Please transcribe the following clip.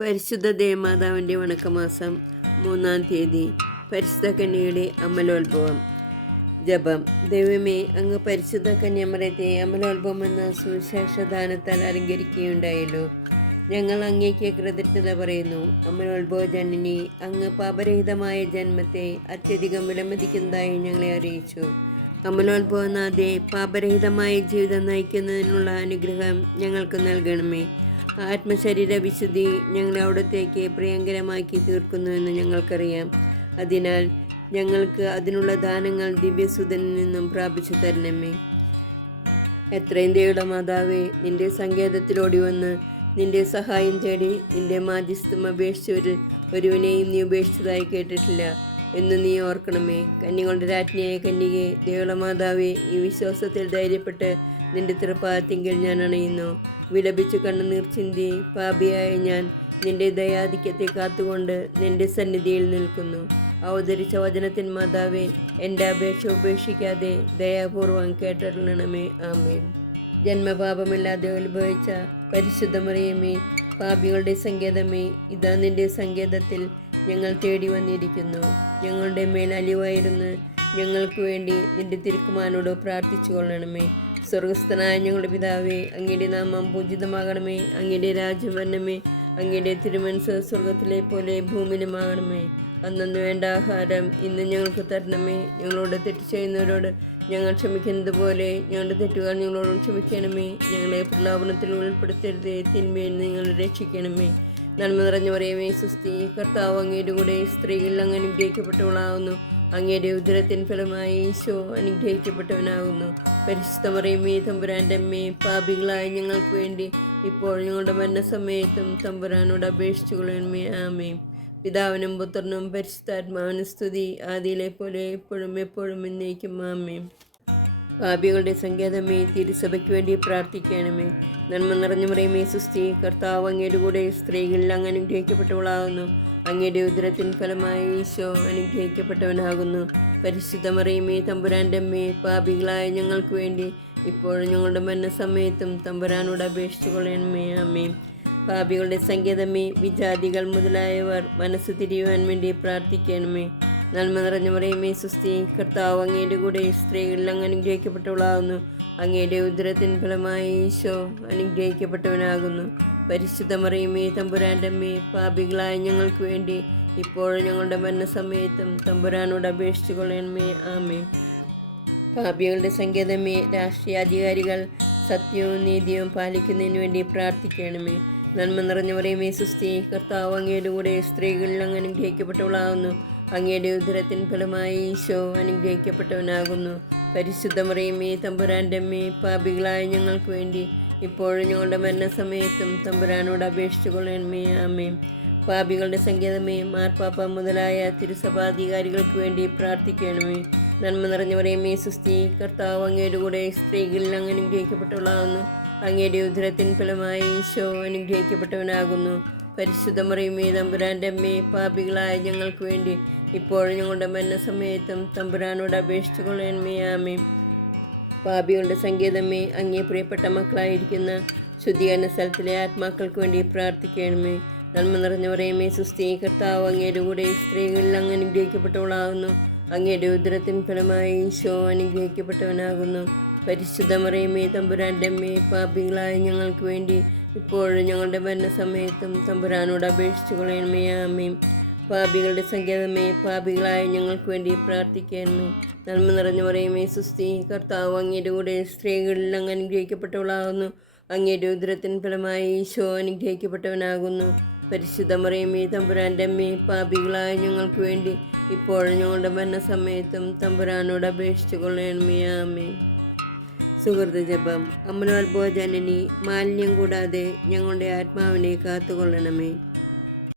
പരിശുദ്ധ ദേവമാതാവിൻ്റെ വണക്കമാസം 3-ാം തീയതി പരിശുദ്ധ കന്യകയുടെ അമലോത്ഭവം. ജപം. ദൈവമേ, അങ്ങ് പരിശുദ്ധ കന്യാമറിയത്തെ അമലോത്ഭവം എന്ന സുവിശേഷദാനത്താൽ അലങ്കരിക്കുകയുണ്ടായല്ലോ. ഞങ്ങൾ അങ്ങേക്ക് കൃതജ്ഞത പറയുന്നു. അമലോത്ഭവ ജനനി, അങ്ങ് പാപരഹിതമായ ജന്മത്തെ അത്യധികം വിലമതിക്കുന്നതായി ഞങ്ങളെ അറിയിച്ചു. അമലോത്ഭവനാഥേ, പാപരഹിതമായ ജീവിതം നയിക്കുന്നതിനുള്ള അനുഗ്രഹം ഞങ്ങൾക്ക് നൽകണമേ. ആത്മശരീര വിശുദ്ധി ഞങ്ങളെ അവിടത്തേക്ക് പ്രിയങ്കരമാക്കി തീർക്കുന്നുവെന്ന് ഞങ്ങൾക്കറിയാം. അതിനാൽ ഞങ്ങൾക്ക് അതിനുള്ള ദാനങ്ങൾ ദിവ്യസുതനിൽ നിന്നും പ്രാപിച്ചു തരണമേ. എത്രയും ദയുള്ള മാതാവേ, നിന്റെ സങ്കേതത്തിലോടി വന്ന് നിന്റെ സഹായം തേടി നിന്റെ മാധ്യസ്ഥം അപേക്ഷിച്ചവരിൽ ഒരുവനെയും നീ ഉപേക്ഷിച്ചതായി കേട്ടിട്ടില്ല എന്ന് നീ ഓർക്കണമേ. കന്യകളുടെ രാജ്ഞിയായ കന്യകേ, ദയുള്ള മാതാവേ, ഈ വിശ്വാസത്തിൽ ധൈര്യപ്പെട്ട് നിന്റെ തൃപ്പാദത്തിങ്കൽ ഞാൻ അണയുന്നു. വിലപിച്ചു കണ്ണുനീർ ചിന്തി പാപിയായ ഞാൻ നിന്റെ ദയാധിക്യത്തെ കാത്തുകൊണ്ട് നിന്റെ സന്നിധിയിൽ നിൽക്കുന്നു. അവതരിച്ച വചനത്തിൻ മാതാവേ, എൻ്റെ അപേക്ഷ ഉപേക്ഷിക്കാതെ ദയാപൂർവം കേട്ടറിയണമേ. ആമേൻ. ജന്മപാപമില്ലാതെ ഉത്ഭവിച്ച പരിശുദ്ധ മറിയമേ, പാപികളുടെ സങ്കേതമേ, ഇതാ നിന്റെ സങ്കേതത്തിൽ ഞങ്ങൾ തേടി വന്നിരിക്കുന്നു. ഞങ്ങളുടെ മേൽ അലിവായിരുന്നു ഞങ്ങൾക്ക് വേണ്ടി നിന്റെ തിരുക്കുമാരനോട് പ്രാർത്ഥിച്ചു കൊള്ളണമേ. സ്വർഗസ്ഥനായ ഞങ്ങളുടെ പിതാവേ, അങ്ങയുടെ നാമം പൂജിതമാകണമേ. അങ്ങയുടെ രാജ്യം വരണമേ. അങ്ങയുടെ തിരുമനസ്സ് സ്വർഗത്തിലെ പോലെ ഭൂമിയിലുമാകണമേ. അന്നു വേണ്ട ആഹാരം ഇന്ന് ഞങ്ങൾക്ക് തരണമേ. ഞങ്ങളോട് തെറ്റ് ചെയ്യുന്നവരോട് ഞങ്ങൾ ക്ഷമിക്കുന്നത് പോലെ ഞങ്ങളുടെ തെറ്റുകൾ ഞങ്ങളോട് ക്ഷമിക്കണമേ. ഞങ്ങളെ പ്രലോഭനത്തിൽ ഉൾപ്പെടുത്തരുതേ, തിന്മയിൽ നിങ്ങൾ രക്ഷിക്കണമേ. നന്മ നിറഞ്ഞ മറിയമേ, സ്വസ്തി, കർത്താവ് അങ്ങയുടെ കൂടെ സ്ത്രീകളിൽ അങ്ങ് അനുഗ്രഹിക്കപ്പെട്ടവളാവുന്നു. അങ്ങയുടെ ഉദരത്തിൻ ഫലമായി ഈശോ അനുഗ്രഹിക്കപ്പെട്ടവനാകുന്നു. പരിശുദ്ധ മറിയമേ, തമ്പുരാൻ്റെ അമ്മേ, പാപികളായ ഞങ്ങൾക്ക് വേണ്ടി ഇപ്പോൾ ഞങ്ങളുടെ മരണസമയത്തും തമ്പുരാനോട് അപേക്ഷിച്ചു കൊള്ളണമേ. ആമേൻ. പിതാവിനും പുത്രനും പരിശുദ്ധാത്മാവിനും സ്തുതി, ആദിയിലെ പോലെ എപ്പോഴും എപ്പോഴും എന്നേക്കും. ആമേൻ. പാപികളുടെ സങ്കേതമേ, തിരുസഭയ്ക്ക് വേണ്ടി പ്രാർത്ഥിക്കണമേ. നന്മ നിറഞ്ഞ മറിയമേ, സ്വസ്തി, കർത്താവ് അങ്ങയുടെ കൂടെ സ്ത്രീകളിൽ അങ്ങ് അനുഗ്രഹിക്കപ്പെട്ടവളാകുന്നു. അങ്ങയുടെ ഉദരത്തിൻ ഫലമായി ഈശോ അനുഗ്രഹിക്കപ്പെട്ടവനാകുന്നു. പരിശുദ്ധ മറിയമേ, തമ്പുരാൻ്റെ അമ്മേ, പാപികളായ ഞങ്ങൾക്ക് വേണ്ടി ഇപ്പോഴും ഞങ്ങളുടെ മരണസമയത്തും തമ്പുരാനോട് അപേക്ഷിച്ചു കൊള്ളണമേ. ആമേൻ. പാപികളുടെ സങ്കേതമേ, വിജാതികൾ മുതലായവർ മനസ്സ് തിരിയുവാൻ വേണ്ടി പ്രാർത്ഥിക്കണമേ. നന്മ നിറഞ്ഞ മറിയമേ, സ്വസ്തി, കർത്താവ് അങ്ങയുടെ കൂടെ സ്ത്രീകളിൽ അങ്ങ് അനുഗ്രഹിക്കപ്പെട്ടവളാകുന്നു. അങ്ങയുടെ ഉദരത്തിൻ ഫലമായി ഈശോ അനുഗ്രഹിക്കപ്പെട്ടവനാകുന്നു. പരിശുദ്ധ മറിയമേ, തമ്പുരാൻ്റെ അമ്മേ, പാപികളായ ഞങ്ങൾക്ക് വേണ്ടി ഇപ്പോഴും ഞങ്ങളുടെ മരണസമയത്തും തമ്പുരാനോട് അപേക്ഷിച്ചു കൊള്ളണമേ. ആമേൻ. പാപികളുടെ സങ്കേതമേ, രാഷ്ട്രീയാധികാരികൾ സത്യവും നീതിയും പാലിക്കുന്നതിന് വേണ്ടി പ്രാർത്ഥിക്കണമേ. നന്മ നിറഞ്ഞ മറിയമേ, സ്വസ്തി, കർത്താവ് അങ്ങയുടെ കൂടെ സ്ത്രീകളിൽ അങ്ങ് അനുഗ്രഹിക്കപ്പെട്ടവളാകുന്നു. അങ്ങയുടെ ഉദരത്തിൻ ഫലമായി ഈശോ അനുഗ്രഹിക്കപ്പെട്ടവനാകുന്നു. പരിശുദ്ധ മറിയമേ, തമ്പുരാൻ്റെ അമ്മേ, പാപികളായ ഞങ്ങൾക്ക് വേണ്ടി ഇപ്പോഴും ഞങ്ങളുടെ മരണസമയത്തും തമ്പുരാനോട് അപേക്ഷിച്ചു കൊള്ളണമേ. ആമേൻ. പാപികളുടെ സങ്കേതമേ, മാർപ്പാപ്പ മുതലായ തിരുസഭാധികാരികൾക്ക് വേണ്ടി പ്രാർത്ഥിക്കണമേ. നന്മ നിറഞ്ഞ മറിയമേ, സ്വസ്തി, കർത്താവ് അങ്ങയുടെ കൂടെ സ്ത്രീകളിൽ അങ്ങ് അനുഗ്രഹിക്കപ്പെട്ടവളാകുന്നു. അങ്ങയുടെ ഉദരത്തിൻ ഫലമായി ഈശോ അനുഗ്രഹിക്കപ്പെട്ടവനാകുന്നു. പരിശുദ്ധ മറിയമേ, തമ്പുരാൻ്റെ അമ്മേ, പാപികളായ ഞങ്ങൾക്ക് വേണ്ടി ഇപ്പോഴും ഞങ്ങളുടെ മരണസമയത്തും തമ്പുരാനോട് അപേക്ഷിച്ചു കൊള്ളണമേ. ആമേൻ. പാപികളുടെ സങ്കേതമേ, അങ്ങേ പ്രിയപ്പെട്ട മക്കളായിരിക്കുന്ന ശുദ്ധീകരണ സ്ഥലത്തിലെ ആത്മാക്കൾക്ക് വേണ്ടി പ്രാർത്ഥിക്കണമേ. നന്മ നിറഞ്ഞ മറിയമേ, സ്വസ്തി, കർത്താവ് അങ്ങയുടെ കൂടെ സ്ത്രീകളിൽ അങ്ങ് അനുഗ്രഹിക്കപ്പെട്ടവളാകുന്നു. അങ്ങയുടെ ഉദരത്തിൻ ഫലമായി ഈശോ അനുഗ്രഹിക്കപ്പെട്ടവനാകുന്നു. പരിശുദ്ധ മറിയമേ, തമ്പുരാൻ്റെ അമ്മേ, പാപികളായ ഞങ്ങൾക്ക് വേണ്ടി ഇപ്പോഴും ഞങ്ങളുടെ മരണസമയത്തും തമ്പുരാനോട് അപേക്ഷിച്ചു കൊള്ളണമേ. ആമേൻ. പാപികളുടെ സങ്കേതമേ, പാപികളായ ഞങ്ങൾക്ക് വേണ്ടി പ്രാർത്ഥിക്കണമേ. നന്മ നിറഞ്ഞ മറിയമേ, സ്വസ്തി, കർത്താവ് അങ്ങയുടെ കൂടെ സ്ത്രീകളിൽ അങ്ങ് അനുഗ്രഹിക്കപ്പെട്ടവളാകുന്നു. അങ്ങയുടെ ഉദരത്തിൻ ഫലമായി ഈശോ അനുഗ്രഹിക്കപ്പെട്ടവനാകുന്നു. പരിശുദ്ധ മറിയമേ, തമ്പുരാൻ്റെ അമ്മേ, പാപികളായ ഞങ്ങൾക്ക് വേണ്ടി ഇപ്പോഴും ഞങ്ങളുടെ മരണസമയത്തും തമ്പുരാനോട് അപേക്ഷിച്ചു കൊള്ളണമേ. ആമേൻ. സുഹൃത ജപം. അമലോത്ഭവ ജനനി, മാലിന്യം കൂടാതെ ഞങ്ങളുടെ ആത്മാവിനെ കാത്തുകൊള്ളണമേ.